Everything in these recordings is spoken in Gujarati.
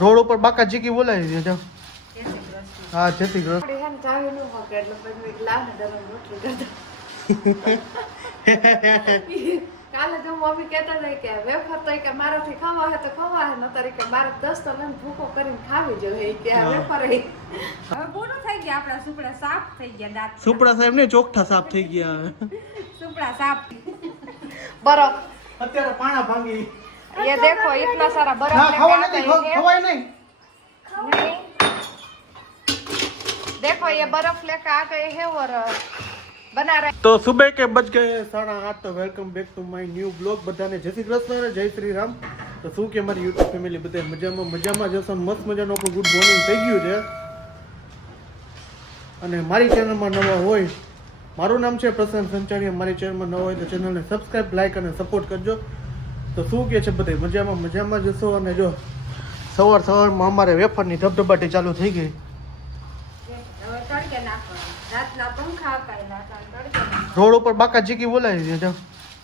રોડ ઉપર બાકા જીકી બોલાવી દેજો. હા જય શ્રી કૃષ્ણ. કાલે તો મમ્મી કહેતા હતા કે વેફર તો કે મારાથી ખાવા હે તો ખાવા હે, નતર કે મારે 10 તો લઈને ભૂકો કરીને ખાવી જોઈએ કે આ વેફર હે. હવે પૂરું થઈ ગયા, આપણા સુપડા સાફ થઈ ગયા, દાંત સુપડા સાહેબ ને ચોખ્ઠા સાફ થઈ ગયા. સુપડા સાફ. બરફ અત્યારે પાણા ભાંગી. ये देखो इतना सारा बर्फ ના लेके ખવાય आ નથી, गए हैं। ખવાય નહીં. नहीं देखो ये बर्फ लेके आ गए हैं और बना रहे। તો સુબહ કે બજ ગયે 8:30. તો welcome back to my new blog. બધાને જય શ્રી કૃષ્ણ અને જય શ્રી રામ. તો શું કે મારી યુટ્યુબ ફેમિલી બધા મજામાં જશો. મસ્ત મજાનો આપણું ગુડ મોર્નિંગ થઈ ગયું છે. અને મારી ચેનલમાં નવા હોય, મારું નામ છે પ્રશાંત સંચારી. મારી ચેનલમાં નવા હોય તો ચેનલને સબસ્ક્રાઇબ, લાઈક અને સપોર્ટ કરજો. તો શું કે છે બધે મજામાં જશો. અને જો સવારમાં અમારે વેફરની ધબધબાટી ચાલુ થઈ ગઈ. હવે તડકે નાખવાનું, રાતના પંખા કાઢી નાખવાનું, તડકે નાખવાનું. રોડ ઉપર બાકા જીકી બોલાવી દેજો.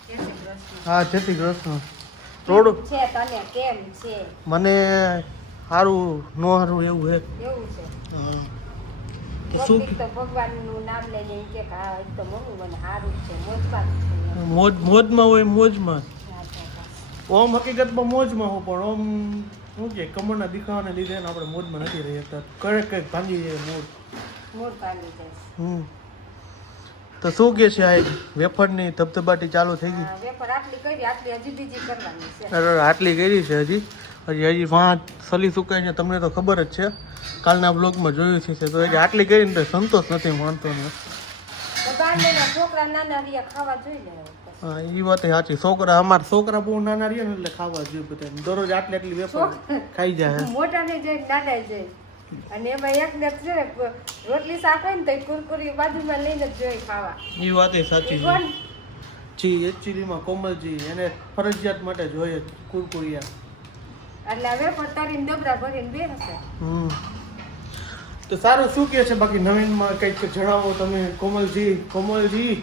જય શ્રી કૃષ્ણ. હા જય શ્રી કૃષ્ણ. રોડ છે તને કેમ છે? મને સારું નો સારું એવું છે. એવું છે. હા. તો શું કોક દી તો ભગવાનનું નામ લઈને ઈ કે હા ઈ તો મમ્મી મને સારું છે, મોજમાં જ છે. મોજમાં હોય મોજમાં. હા, હા. ઓમ હકીકતમાં મોજમાં હું, પણ ઓમ શું કે કમરના દીખાવાને લીધે ને આપણે મોજમાં નથી રહી શકતા. કંઈક ભાંગી જાય મોજ. મોર પાડી જાય. તો શું કે છે આ વેફરની ધબધબાટી ચાલુ થઈ ગઈ. હા, વેફર આટલી કરી, આટલી હજી બીજી કરવાની છે. અરે આટલી કરી છે હજી વાં સલી સુકાય છે. તમને તો ખબર જ છે, કાલના બ્લોગમાં જોયું છે. તો હજી આટલી કરીને તો સંતોષ નથી માનતો ને. તો બારના છોકરા નાના રહ્યા ખાવા જોઈએ ને. હા એ વાત સાચી. અમારા છોકરા બહુ નાના રહ્યા ને એટલે ખાવા જોઈએ બધા. દરરોજ આટલી વેફર ખાઈ જાય. મોટા ને જાય નાના જાય. અને એમાં એક ને છે રોટલી શાક હોય ને તો કુરકુરી બાજુમાં લઈને જ જોઈએ ખાવા. એ વાત સાચી ઈ છે. કોણ? જી એકચ્યુઅલીમાં કોમલજી એને ફરજિયાત માટે જોઈએ કુરકુરિયા. એટલે હવે પણ તારી ડબરા ભરીને બેસશે. તો સારું. શું કહે છે બાકી નવીનમાં કંઈક જણાવો તમે. કોમલજી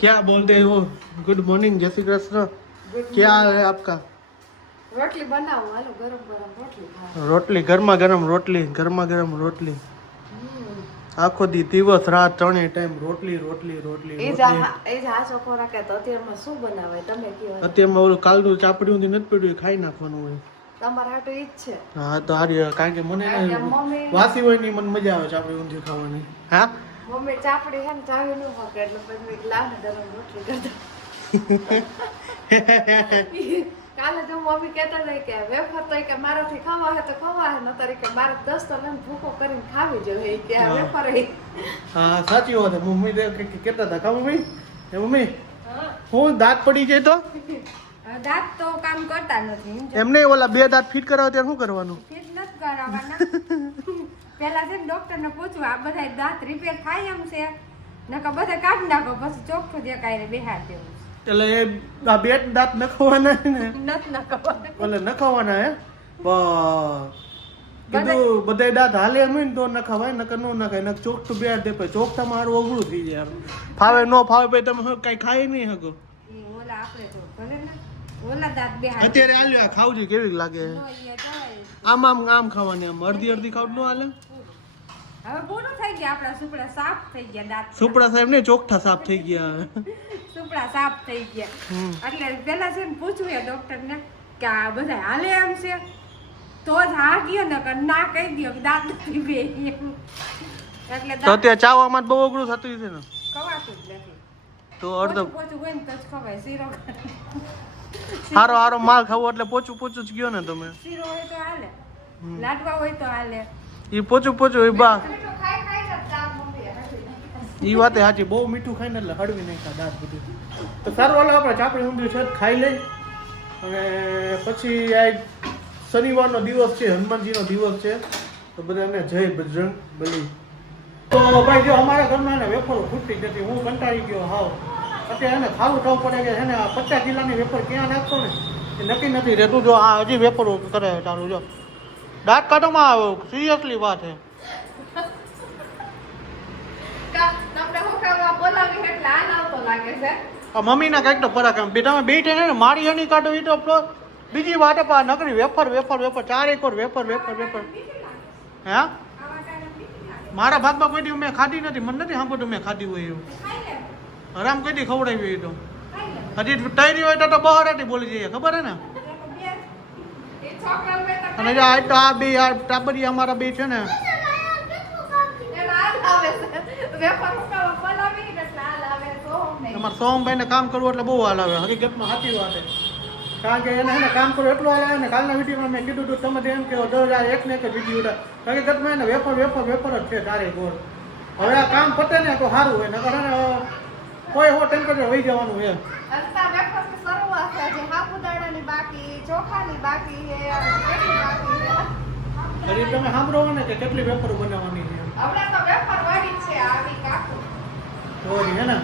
ક્યાં બોલતે હો? ગુડ મોર્નિંગ, જય શ્રી કૃષ્ણ. ક્યાં હે આપકા? રોટલી બનાવો, હાલો ગરમ રોટલી ખાઓ. રોટલી ગરમા ગરમ રોટલી. આખો દી દિવસ રાત ત્રણેય ટાઈમ રોટલી. એ જ આ છોકરા કે તો અત્યારમાં શું બનાવે તમે કયો? અત્યારમાં ઓલું કાલનું ચાપડી ઊંધી નથી પડ્યું, એ ખાઈ નાખવાનું હોય. તમારા હાટુ ઈ જ છે. હા તો હારી, કારણ કે મને કારણ કે મમ્મી વાસી હોય ની મને મજા આવે ચાપડી ઊંધી ખાવાની. હા મમ્મી ચાપડી હે ને ચાવી નું હોકે એટલે પછી લાવ ને ગરમ રોટલી કરતા. કાલે તો મમ્મી કહેતા હતા કે વેફર તો કે મારાથી ખાવા હે તો ખાવા હે, નતર કે મારે 10 તો લઈને ભૂકો કરીને ખાવી જોઈએ કે આ વેફર હે. હા સાચી વાત. મમ્મી કહેતા હતા કા મમ્મી? મમ્મી હા, હું દાંત પડી જાય તો દાંત તો કામ કરતા નથી. એમને ઓલા 2 દાંત ફિટ કરાવે ત્યારે શું કરવાનું? ફિટ નથી કરાવવાના. પેલા છે ને ડોક્ટર ને પૂછવું આ બધા દાંત રિપેર થાય એમ છે, નકર બધા કાઢી નાખો પછી ચોખ્ખું દેખાય બેહાડ દેવું. એટલે એ આ 2 દાંત નખવાના ને નથી નખવાના. ઓલે નખવાના હે કીધું બધા દાંત હાલે એમ હોય ને તો નખાવાય, નકર નો નખાય. નકર ચોખ્ઠું બેહાડ દે પછી ચોખ્ઠા મારું અઘરું થઈ જાય. ફાવે ન ફાવે પછી તમે કઈ ખાઈ નહીં શકો. ઈ ઓલા આપણે તો ભલે ને ઓલા દાંત બેહાડ અત્યારે આલ્યો આ ખાવજી કેવી લાગે. આમ ખાવાની, આમ અડધી ખાવ ન હાલે. હવે પૂરું થઈ ગયા, આપણા સુપડા સાફ થઈ ગયા, દાંત સુપડા સાહેબ ને ચોખ્ઠા સાફ થઈ ગયા. સુપડા સાફ થઈ ગયા. એટલે પેલા છે ને પૂછવું ડોક્ટર ને કે આ બધા હાલે એમ છે તો જ હા ગયો, ને ના કહી દો દાંત નથી બે એમ. એટલે તો અત્યારે ચાવામાં બહુ અઘરું થતું છે ને, ખવાતું જ નથી. તો અડધો પોચું હોય ને તો જ ખવાય. શીરો હારો માલ ખાવો એટલે પોચું જ ગયો ને તમે. શીરો હોય તો હાલે, લાડવા હોય તો હાલે. ઈ પોચું એ બા મીઠું ખાઈ ને દાંત મમ્મી હળવી નાખી. ઈ વાતે સાચી. બહુ મીઠું ખાઈને એટલે હળવી નાખ્યા દાંત બધું. તો સારું હાલો આપણે ચાપડી ઊંધી છે ખાઈ લઈ. અને પછી આ શનિવારનો દિવસ છે, હનુમાનજીનો દિવસ છે. તો બધાને જય બજરંગ બલી. તો ભાઈ જો અમારા ઘરના ને વેફરો ખૂટતી જતી, હું કંટાળી ગયો હાવ. અત્યારે એને ખાવું થવું પડે કે છે ને 50 કિલોની વેફર ક્યાં નાખતો ને એ નક્કી નથી રહેતું. જો આ હજી વેફરો કરે ચાલુ. જો દાંત કાઢવામાં આવે, સિરિયસલી વાત છે. તમને હું કરવા બોલાવી એટલે આ આવતો લાગે છે. આ મમ્મીના કંઈક તો ફરક એમ બે તમે બે ને મારી હની કાઢો એ તો બીજી વાત એ પા નકરી વેફર વેફર વેફર ચારે કોર વેફર વેફર વેફર હે મારા ભાગમાં કોઈ દી મેં ખાધી નથી મને નથી સાંભળ્યું મેં ખાધી હોય એવું આરામ કોઈ દી ખવડાવી તો હજી તૈયારી હોય તો બહાર હતી બોલી જઈએ ખબર હે ને અને આ બે આ ટાબરિયા અમારા બે છે ને અમારા સોમભાઈ ને કામ કરવું એટલે બહુ હાલ આવે હકીકતમાં સાચી વાત છે કારણ કે એને કામ કરવું એટલું હાલ આવે ને કાલના વિડીયોમાં મેં કીધું હતું તમે એમ કે 2001 ને એક વિડીયો હકીકતમાં એને વેફર વેફર વેફર જ છે ચારે ગોળ હવે આ કામ પતે ને તો સારું હોય નકર ને કોઈ હો ટેમ્પરેચર વહી જવાનું છે હજી તમે સાંભળો ને કે કેટલી વેફર બનાવવાની છે હે ને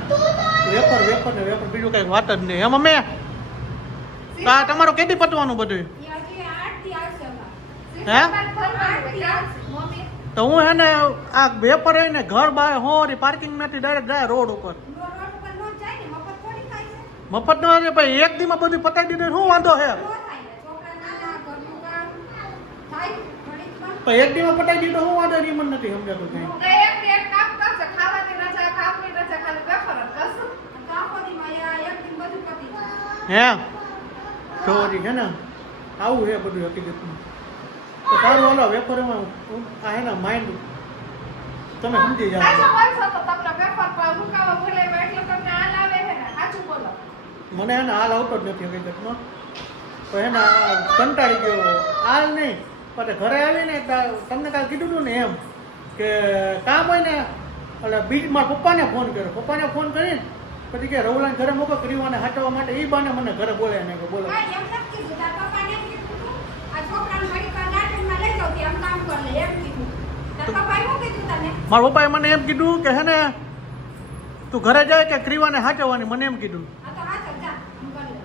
વેફર વેફર ને વેફર બીજું કઈ વાત જ નહીં એમ અમે તમારું કેદી પતવાનું બધું હે તો હું હે ને આ વેફર હોય ને ઘર બાર હોરી પાર્કિંગ માંથી ડાયરેક્ટ જાય રોડ ઉપર મફત નો ભાઈ એક દી માં બધું પતાવી દીધું શું વાંધો છે એક દી માં પતાવી દીધું શું વાંધો નહીં મને નથી સમજાતું કઈ હે સોરી છે ને આવું છે બધું હકીકતમાં તો તારું ઓલા વેફરમાં આ હે ને માઇન્ડ તમે સમજી જાઓ મને હે ને હાલ આવતો જ નથી હકીકતમાં તો હે ને કંટાળી ગયો હાલ નહીં પણ ઘરે આવીને તમને કાલ કીધું હતું ને એમ કે કામ હોય ને એટલે બીજ મારા પપ્પાને ફોન કર્યો પપ્પાને ફોન કરીને પછી કે રવલાને ઘરે મોકો કર્યું અને હાચવા માટે એ બાને મને ઘરે બોલે ને કે બોલે મારા પપ્પાએ મને એમ કીધું કે હે ને તું ઘરે જાય કે ક્રીવાને હાચવવાની મને એમ કીધું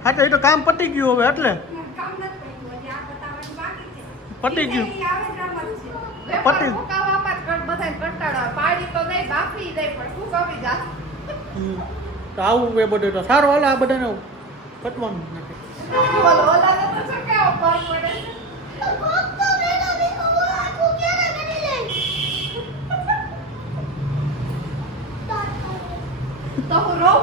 હા તો એ તો કામ પતી ગયું હવે એટલે પતી ગયું પતી તો આવું એ બધું તો સારું હાલ આ બધાને પતવાનું નથી तो रो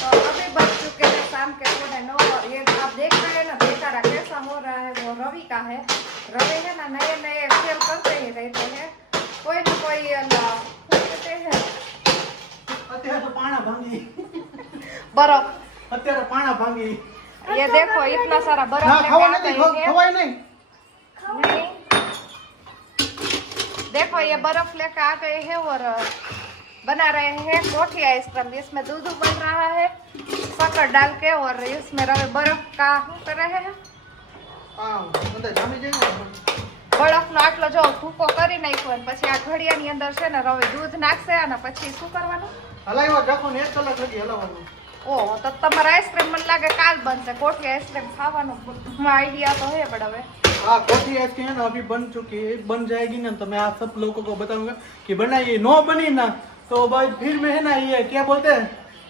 तो अभी बज चुके हैं शाम के 9 और ये आप देख रहे हैं ना बेचारा कैसा हो रहा है वो रवि का है रवि है ना नए नए खेल करते ही रहते हैं कोई ना कोई कहते हैं અત્યારે તો પાણા ભાંગી बर्फ અત્યારે પાણા ભાંગી ये देखो इतना सारा बर्फ ના लेके ખવાય आ નથી गए हैं ખવાય નહીં नहीं देखो ये बर्फ लेकर आ गए हैं और बना रहे हैं कोठी आइसक्रीम इसमें दूध बन रहा है शक्कर डाल के और इसमें रवे बर्फ का कर रहे हैं હા અંદર જામી જઈએ બરફ નો આટલો જો ભૂકો કરી નાખ્યો અને પછી આ ઘડિયાની અંદર છે ને રવે દૂધ નાખશે અને પછી શું કરવાનું હલાવ્યા રાખો ને 1 કલાક લગી હલાવવાનું ઓહો તો તમારા આઈસ્ક્રીમ મને લાગે કાલ બનશે કોઠી आइसक्रीम खाવાનું आइडिया तो है बड़ा वे हाँ कोठी आइसक्रीम है ना अभी बन चुकी है बन जाएगी ना तो मैं आप सब लोगों को बताऊंगा कि बनाइए नो बनी ना तो भाई फिर में है ना ये क्या बोलते हैं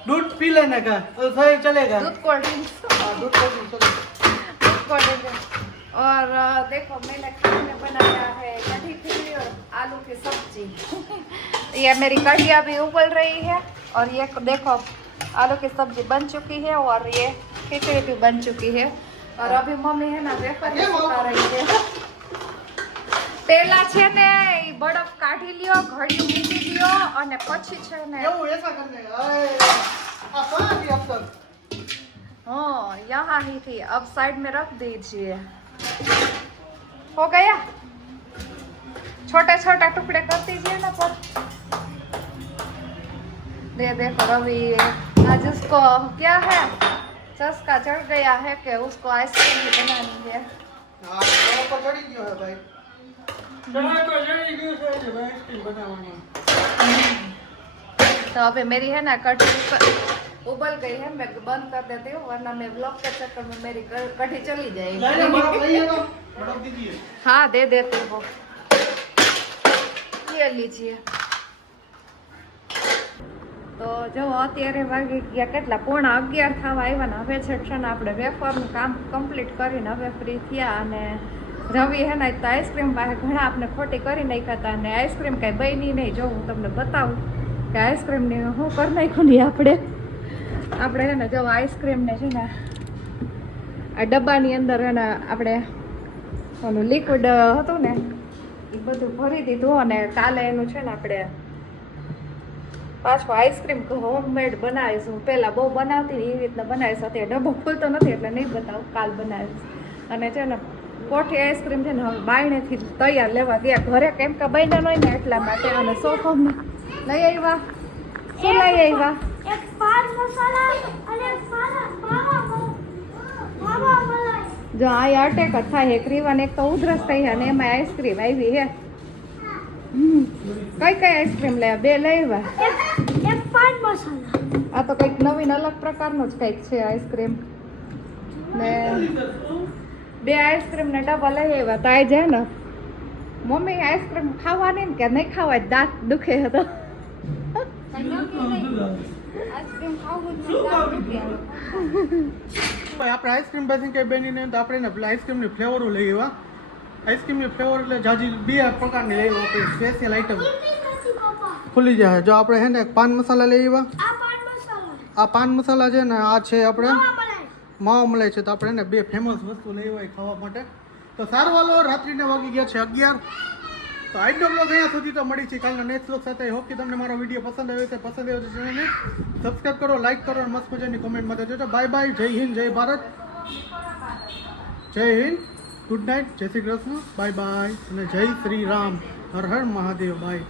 दूध पी लेने का तो सही चलेगा दूध कोल्ड ड्रिंक्स हाँ दूध कोल्ड ड्रिंक चलेगा दूध कोल्ड ड्रिंक्स और देखो मैंने खाने में बनाया है कढ़ी खिचड़ी और आलू की सब्जी ये मेरी कढ़िया भी उबल रही है और ये देखो आलू की सब्जी बन चुकी है और ये खिचड़ी भी बन चुकी है और अभी मम्मी है ना वेफर सुका रही है પેલા છે ને ઈ બરફ કાઢી લ્યો ઘડિયું મૂકી દ્યો અને પછી છે ને એવું ऐसा करने का अरे आ कहां थी अब तक हाँ यहाँ ही थी अब साइड में रख दीजिए हो गया छोटे छोटे टुकड़े कर दीजिए ना पर दे देखो रवि आज उसको क्या है चस्का चढ़ गया है कि उसको आइसक्रीम भी बनानी है हां तो पर चढ़ी गयो है भाई चढ़ा तो चढ़ी गयो है भाई आइसक्रीम बनावानी तो अभी मेरी है ना कढ़ी उबल गई है मैं बंद कर देती हूँ वरना मैं ब्लॉग के चक्कर में मेरी कढ़ी चली नहीं जाएगी बर्फ नहीं है ना बर्फ दीजिए हाँ दे देती हूँ ये लीजिए તો જો અત્યારે વાગી ગયા કેટલા 11:15 થવા આવ્યા ને હવે છે ને આપણે વેફરનું કામ કમ્પ્લીટ કરીને હવે ફ્રી થયા. અને રવિ હે ને તો આઈસ્ક્રીમ પાસે ઘણા આપણે ખોટી કરી નાખ્યા હતા અને આઈસ્ક્રીમ કાંઈ બની નહીં. જો હું તમને બતાવું કે આઈસ્ક્રીમની હું કરી નાખ્યું નહીં આપણે છે ને જો આઈસ્ક્રીમને છે ને આ ડબ્બાની અંદર છે ને આપણે ઓલું લિક્વિડ હતું ને એ બધું ભરી દીધું અને કાલે એનું છે ને આપણે પાછું આઈસ્ક્રીમ હોમમેડ બનાવીશું. પહેલાં બહુ બનાવતી ને એવી રીતના બનાવીશ. અત્યારે ડબ્બો ખુલતો નથી એટલે નહીં બતાવું, કાલ બનાવીશ. અને છે ને કોઠી આઈસ્ક્રીમ છે ને હવે બાયણેથી તૈયાર લેવા ગયા ઘરે, કેમ કે બન્યા હોય ને એટલા માટે. અને સોફામાં લઈ આવ્યા, શું લઈ આવ્યા? એક પાન મસાલા અને એક માવા મલાઈ. જો આ અટેક જ થાય એક રીવાને, એક તો ઉધરસ થઈ અને એમાં આઈસ્ક્રીમ આવી હે. કઈ કઈ આઈસ્ક્રીમ લેવા? 2 લઈ આવ્યા. એક પાન મસાલા. આ તો કંઈક નવીન અલગ પ્રકારનું જ કંઈક છે આઈસ્ક્રીમ ને 2 આઈસ્ક્રીમ ને ડબ્બા લઈ આવ્યા. તો આ છે ને મમ્મી આઈસ્ક્રીમ ખાવાની ને કે નહીં ખાવા, દાંત દુખે હતો. આઈસ્ક્રીમ ખાવું જ નહીં, દાંત દુખે. આપણે આઈસ્ક્રીમ પાસે કંઈ બેની નહીં તો આપણે આઈસ્ક્રીમની ફ્લેવરો લઈ આવ્યા. આઈસ્ક્રીમની ફ્લેવર એટલે જાજી 2 પ્રકારની લઈ આવ્યા આપણે સ્પેશિયલ આઈટમ ખુલી જાય. જો આપણે હે ને પાન મસાલા લઈ આવ્યા. આ પાન મસાલા. આ પાન મસાલા છે ને આ છે આપણે માવા મલાઈ. માવા મલાઈ છે. તો આપણે એને 2 ફેમસ વસ્તુ લઈ આવ્યા ખાવા માટે. તો સારું વાલો, રાત્રિને વાગી ગયા છે 11. તો આજનો બ્લોગ અહીંયા સુધી તો મળી છે કાલના નેક્સ્ટ બ્લોગ સાથે. હોપ કે તમને મારો વિડીયો પસંદ આવ્યો છે. પસંદ આવ્યો છે ચેનલને સબસ્ક્રાઈબ કરો, લાઈક કરો અને મસ્ત મજાની કોમેન્ટમાં દેજો. બાય બાય, જય હિન્દ, જય ભારત, જય હિન્દ, ગુડ નાઇટ, જય શ્રી કૃષ્ણ, બાય બાય અને જય શ્રી રામ, હર હર મહાદેવ, બાય.